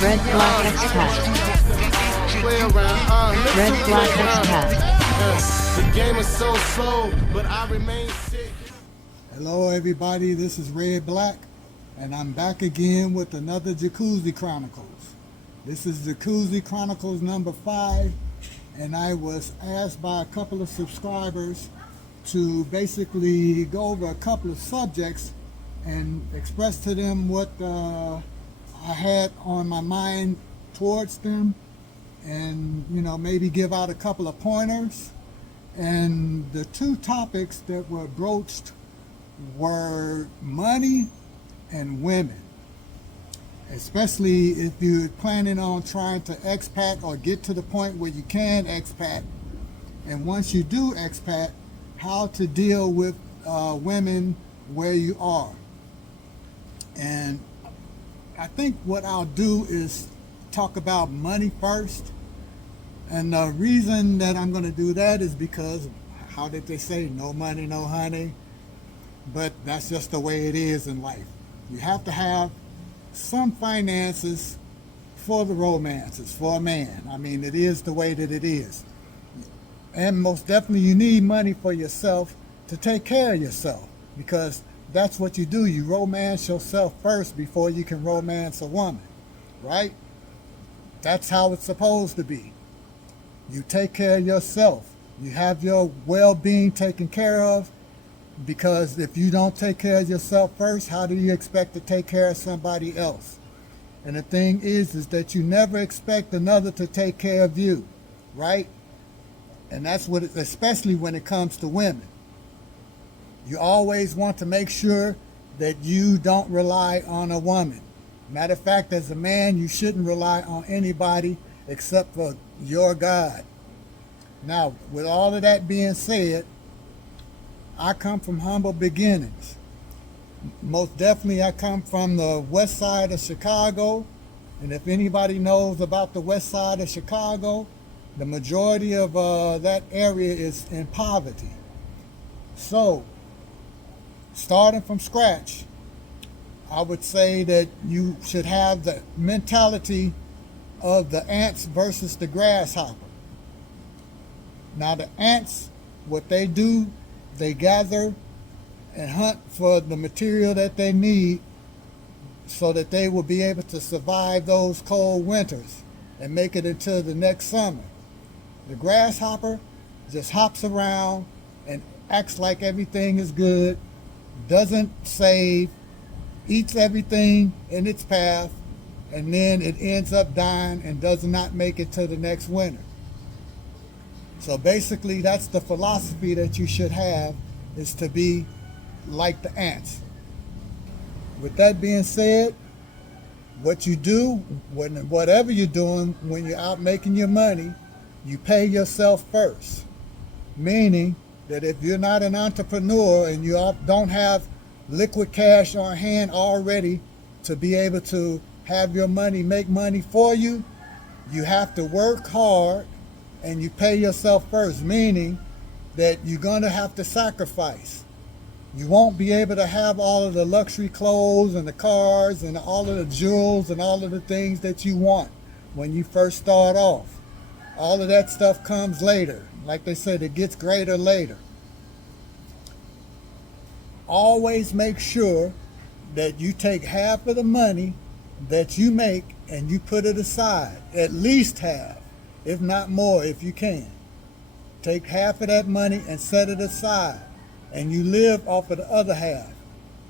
Red Black Expat. Red Black Expat. The game is so slow, but I remain sick. Hello everybody, this is Red Black, and I'm back again with another Jacuzzi Chronicles. This is Jacuzzi Chronicles number 5, and I was asked by a couple of subscribers to basically go over a couple of subjects and express to them what I had on my mind towards them, and maybe give out a couple of pointers. And the two topics that were broached were money and women, especially if you're planning on trying to expat or get to the point where you can expat, and once you do expat, how to deal with women where you are. And I think what I'll do is talk about money first. And the reason that I'm going to do that is because, how did they say, no money, no honey? But that's just the way it is in life. You have to have some finances for the romances, for a man. I mean, it is the way that it is. And most definitely you need money for yourself to take care of yourself, because that's what you do. You romance yourself first before you can romance a woman, right? That's how it's supposed to be. You take care of yourself. You have your well-being taken care of, because if you don't take care of yourself first, how do you expect to take care of somebody else? And the thing is that you never expect another to take care of you, right? And that's what especially when it comes to women. You always want to make sure that you don't rely on a woman. Matter of fact, as a man, you shouldn't rely on anybody except for your God. Now, with all of that being said, I come from humble beginnings. Most definitely, I come from the west side of Chicago. And if anybody knows about the west side of Chicago, the majority of that area is in poverty. So, starting from scratch, I would say that you should have the mentality of the ants versus the grasshopper. Now the ants, what they do, they gather and hunt for the material that they need so that they will be able to survive those cold winters and make it into the next summer. The grasshopper just hops around and acts like everything is good, doesn't save, eats everything in its path, and then it ends up dying and does not make it to the next winter. So basically, that's the philosophy that you should have, is to be like the ants. With that being said, what you do, whatever you're doing, when you're out making your money, you pay yourself first. Meaning that if you're not an entrepreneur and you don't have liquid cash on hand already to be able to have your money make money for you, you have to work hard and you pay yourself first, meaning that you're going to have to sacrifice. You won't be able to have all of the luxury clothes and the cars and all of the jewels and all of the things that you want when you first start off. All of that stuff comes later. Like they said, it gets greater later. Always make sure that you take half of the money that you make and you put it aside, at least half, if not more if you can. Take half of that money and set it aside, and you live off of the other half.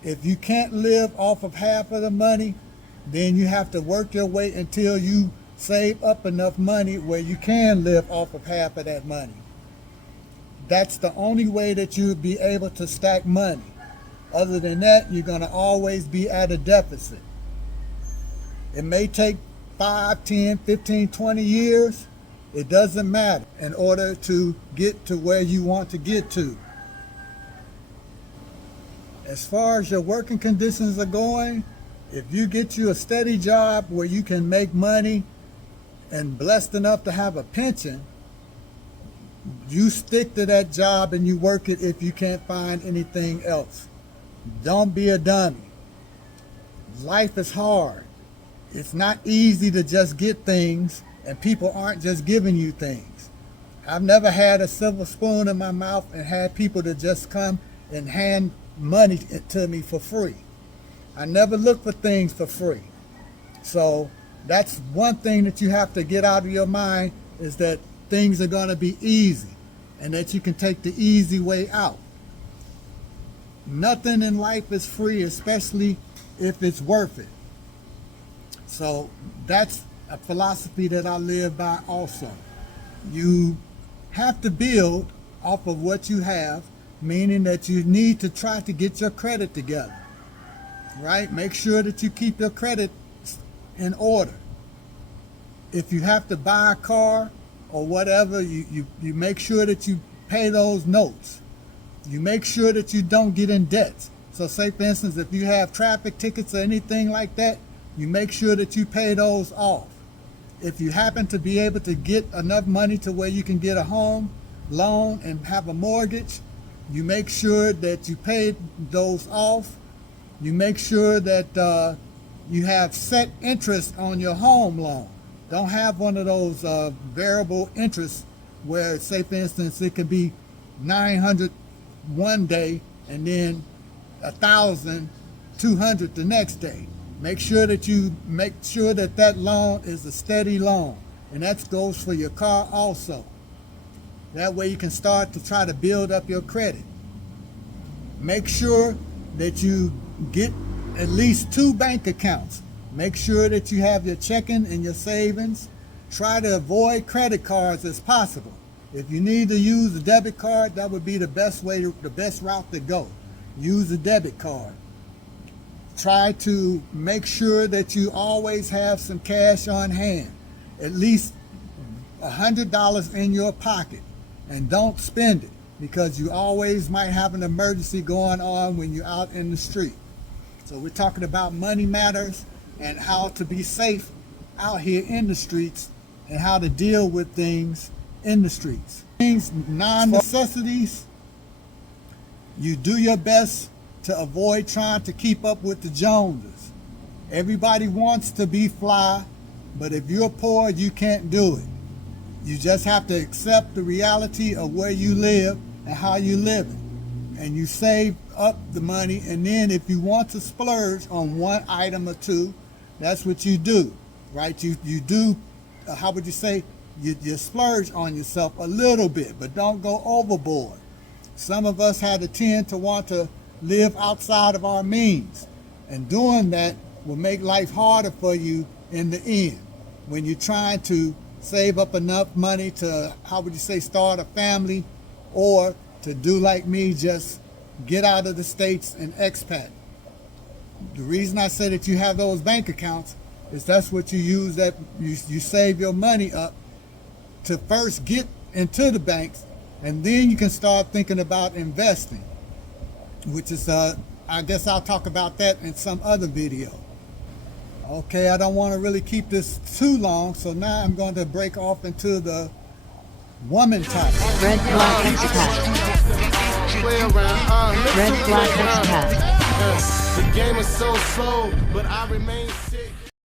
If you can't live off of half of the money, then you have to work your way until you save up enough money where you can live off of half of that money. That's the only way that you'll be able to stack money. Other than that, you're going to always be at a deficit. It may take 5, 10, 15, 20 years. It doesn't matter in order to get to where you want to get to. As far as your working conditions are going, if you get you a steady job where you can make money and blessed enough to have a pension, you stick to that job and you work it if you can't find anything else. Don't be a dummy. Life is hard. It's not easy to just get things, and people aren't just giving you things. I've never had a silver spoon in my mouth and had people to just come and hand money to me for free. I never look for things for free. So that's one thing that you have to get out of your mind, is that things are going to be easy and that you can take the easy way out. Nothing in life is free, especially if it's worth it. So that's a philosophy that I live by also. You have to build off of what you have, meaning that you need to try to get your credit together, right? Make sure that you keep your credit in order. If you have to buy a car or whatever, you make sure that you pay those notes. You make sure that you don't get in debt. So say, for instance, if you have traffic tickets or anything like that, you make sure that you pay those off. If you happen to be able to get enough money to where you can get a home loan and have a mortgage, you make sure that you pay those off. You make sure that you have set interest on your home loan. Don't have one of those variable interests where, say, for instance, it could be 900 one day and then 1,200 the next day. Make sure that that loan is a steady loan, and that goes for your car also. That way you can start to try to build up your credit. Make sure that you get at least 2 bank accounts. Make sure that you have your checking and your savings. Try to avoid credit cards as possible. If you need to use a debit card, that would be the best route to go. Use a debit card. Try to make sure that you always have some cash on hand, at least $100 in your pocket, and don't spend it, because you always might have an emergency going on when you're out in the street. So we're talking about money matters and how to be safe out here in the streets and how to deal with things in the streets. Things, non-necessities, you do your best to avoid trying to keep up with the Joneses. Everybody wants to be fly, but if you're poor, you can't do it. You just have to accept the reality of where you live and how you live it. And you save up the money, and then if you want to splurge on one item or two, that's what you do, right? You do, how would you say, you splurge on yourself a little bit, but don't go overboard. Some of us had a tend to want to live outside of our means, and doing that will make life harder for you in the end. When you're trying to save up enough money to, how would you say, start a family, or to do like me, just get out of the States and expat. The reason I say that you have those bank accounts is that's what you use, that you save your money up to first get into the banks, and then you can start thinking about investing, which is, I guess I'll talk about that in some other video. Okay, I don't want to really keep this too long, so now I'm going to break off into the woman topic. Red Black Expat. Red Black Expat. The game is so slow, but I remain